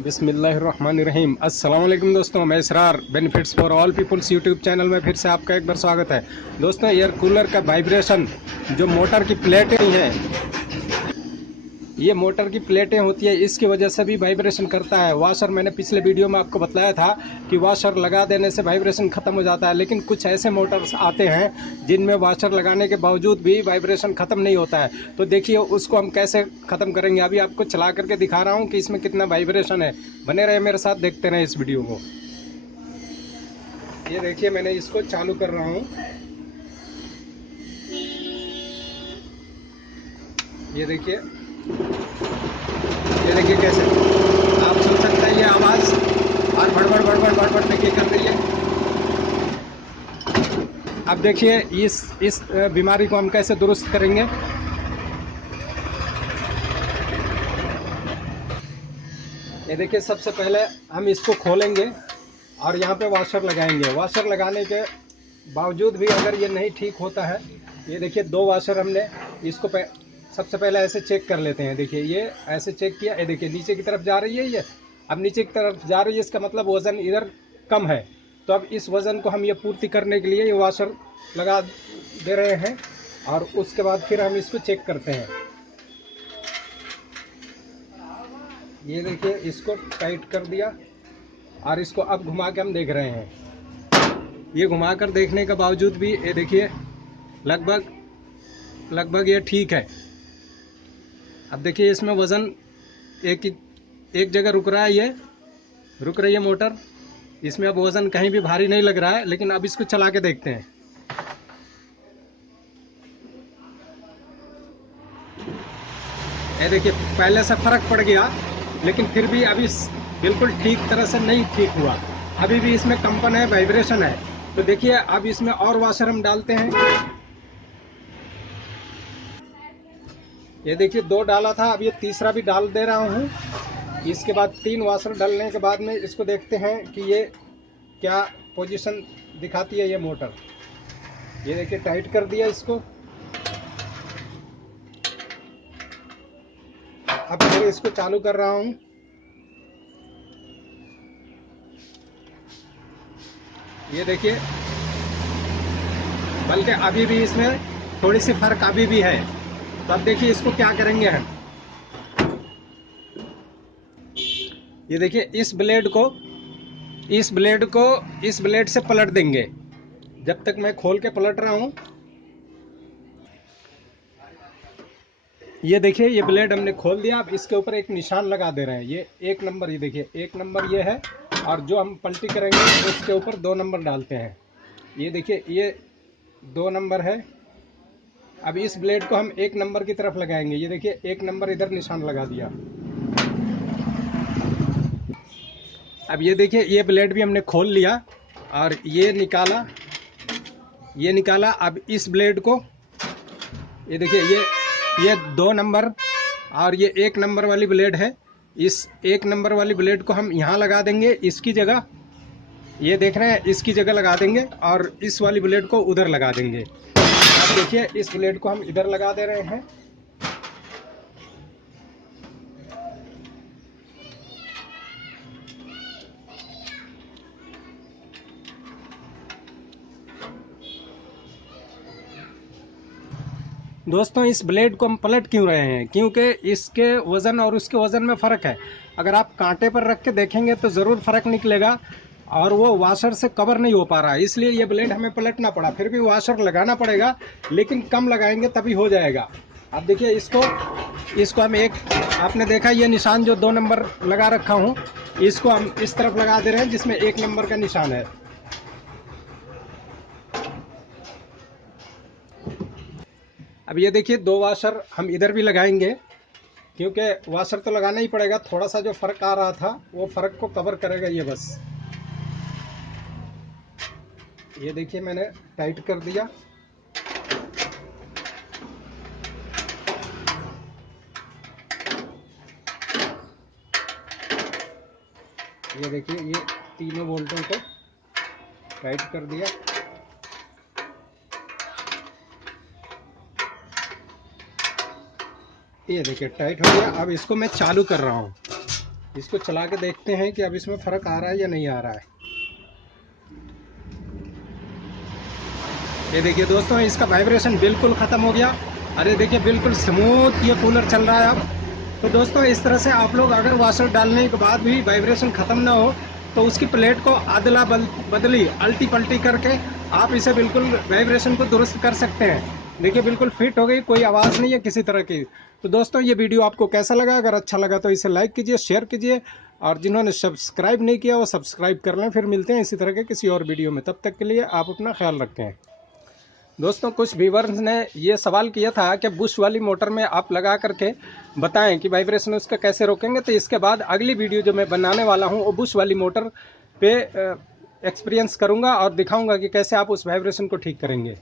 बिस्मिल्लाहिर्रहमानिर्रहीम। अस्सलाम वालेकुम दोस्तों, मैं Israr benefits for all peoples YouTube channel में फिर से आपका एक बार स्वागत है। दोस्तों, एयर कूलर का वाइब्रेशन जो मोटर की प्लेटें हैं, ये मोटर की प्लेटें होती है, इसकी वजह से भी वाइब्रेशन करता है। वाशर मैंने पिछले वीडियो में आपको बताया था कि वाशर लगा देने से वाइब्रेशन ख़त्म हो जाता है, लेकिन कुछ ऐसे मोटर्स आते हैं जिनमें वाशर लगाने के बावजूद भी वाइब्रेशन ख़त्म नहीं होता है। तो देखिए उसको हम कैसे ख़त्म करेंगे, अभी आपको चला करके दिखा रहा हूँ कि इसमें कितना वाइब्रेशन है। बने रहे मेरे साथ, देखते रहें इस वीडियो को। ये देखिए मैंने इसको चालू कर रहा हूँ, ये देखिए कैसे आप सुन सकते हैं ये आवाज़, और बड़बड़ बड़बड़ बड़बड़ देखिए कर रही है। अब देखिए इस बीमारी को हम कैसे दुरुस्त करेंगे। ये देखिए, सबसे पहले हम इसको खोलेंगे और यहाँ पे वाशर लगाएंगे। वाशर लगाने के बावजूद भी अगर ये नहीं ठीक होता है, ये देखिए दो वाशर हमने इसको सबसे पहले ऐसे चेक कर लेते हैं। देखिए ये ऐसे चेक किया, ये देखिए नीचे की तरफ जा रही है, ये अब नीचे की तरफ जा रही है, इसका मतलब वज़न इधर कम है। तो अब इस वज़न को हम ये पूर्ति करने के लिए ये वाशर लगा दे रहे हैं, और उसके बाद फिर हम इसको चेक करते हैं। ये देखिए इसको टाइट कर दिया, और इसको अब घुमा के हम देख रहे हैं। ये घुमा कर देखने के बावजूद भी ये देखिए लगभग ये ठीक है। अब देखिए इसमें वज़न एक जगह रुक रहा है, ये रुक रही है मोटर। इसमें अब वज़न कहीं भी भारी नहीं लग रहा है, लेकिन अब इसको चला के देखते हैं। ये देखिए पहले से फ़र्क पड़ गया, लेकिन फिर भी अभी बिल्कुल ठीक तरह से नहीं ठीक हुआ। अभी भी इसमें कंपन है, वाइब्रेशन है। तो देखिए अब इसमें और वाशर हम डालते हैं। ये देखिए दो डाला था, अब ये तीसरा भी डाल दे रहा हूँ। इसके बाद 3 वाशर डालने के बाद में इसको देखते हैं कि ये क्या पोजीशन दिखाती है ये मोटर। ये देखिए टाइट कर दिया इसको। अब फिर इसको चालू कर रहा हूँ। ये देखिए, बल्कि अभी भी इसमें थोड़ी सी फर्क अभी भी है। तो अब देखिए इसको क्या करेंगे हम। ये देखिए इस ब्लेड से पलट देंगे। जब तक मैं खोल के पलट रहा हूँ, ये देखिए ये ब्लेड हमने खोल दिया। अब इसके ऊपर एक निशान लगा दे रहे हैं, ये 1 नंबर, ये देखिए 1 नंबर ये है, और जो हम पलटी करेंगे उसके ऊपर 2 नंबर डालते हैं। ये देखिए ये 2 नंबर है। अब इस ब्लेड को हम 1 नंबर की तरफ लगाएंगे। ये देखिए 1 नंबर इधर निशान लगा दिया। अब ये देखिए ये ब्लेड भी हमने खोल लिया और ये निकाला। अब इस ब्लेड को, ये देखिए ये 2 नंबर और ये 1 नंबर वाली ब्लेड है। इस 1 नंबर वाली ब्लेड को हम यहाँ लगा देंगे, इसकी जगह, ये देख रहे हैं, इसकी जगह लगा देंगे, और इस वाली ब्लेड को उधर लगा देंगे। अब देखिए इस ब्लेड को हम इधर लगा दे रहे हैं। दोस्तों, इस ब्लेड को हम पलट क्यों रहे हैं? क्योंकि इसके वज़न और उसके वज़न में फ़र्क है। अगर आप कांटे पर रख के देखेंगे तो ज़रूर फ़र्क निकलेगा, और वो वाशर से कवर नहीं हो पा रहा है, इसलिए ये ब्लेड हमें पलटना पड़ा। फिर भी वाशर लगाना पड़ेगा, लेकिन कम लगाएंगे तभी हो जाएगा। अब देखिए इसको हम आपने देखा ये निशान जो 2 नंबर लगा रखा हूँ, इसको हम इस तरफ लगा दे रहे हैं जिसमें 1 नंबर का निशान है। अब ये देखिए 2 वाशर हम इधर भी लगाएंगे, क्योंकि वाशर तो लगाना ही पड़ेगा। थोड़ा सा जो फ़र्क आ रहा था वो फ़र्क को कवर करेगा ये बस। ये देखिए मैंने टाइट कर दिया। ये देखिए ये तीनों बोल्टों को टाइट कर दिया। ये देखिए टाइट हो गया। अब इसको मैं चालू कर रहा हूँ। इसको चला के देखते हैं कि अब इसमें फ़र्क आ रहा है या नहीं आ रहा है। ये देखिए दोस्तों, इसका वाइब्रेशन बिल्कुल ख़त्म हो गया। अरे देखिए, बिल्कुल स्मूथ ये कूलर चल रहा है अब। तो दोस्तों, इस तरह से आप लोग अगर वॉशर डालने के बाद भी वाइब्रेशन ख़त्म ना हो तो उसकी प्लेट को अदला बदली अल्टी पल्टी करके आप इसे बिल्कुल वाइब्रेशन को दुरुस्त कर सकते हैं। देखिए, बिल्कुल फिट हो गई, कोई आवाज़ नहीं है किसी तरह की। तो दोस्तों, ये वीडियो आपको कैसा लगा? अगर अच्छा लगा तो इसे लाइक कीजिए, शेयर कीजिए, और जिन्होंने सब्सक्राइब नहीं किया वो सब्सक्राइब कर लें। फिर मिलते हैं इसी तरह के किसी और वीडियो में, तब तक के लिए आप अपना ख्याल रखें। दोस्तों, कुछ व्यूवर्स ने ये सवाल किया था कि बुश वाली मोटर में आप लगा करके बताएं कि वाइब्रेशन उसका कैसे रोकेंगे। तो इसके बाद अगली वीडियो जो मैं बनाने वाला हूं वो बुश वाली मोटर पे एक्सपीरियंस करूंगा और दिखाऊंगा कि कैसे आप उस वाइब्रेशन को ठीक करेंगे।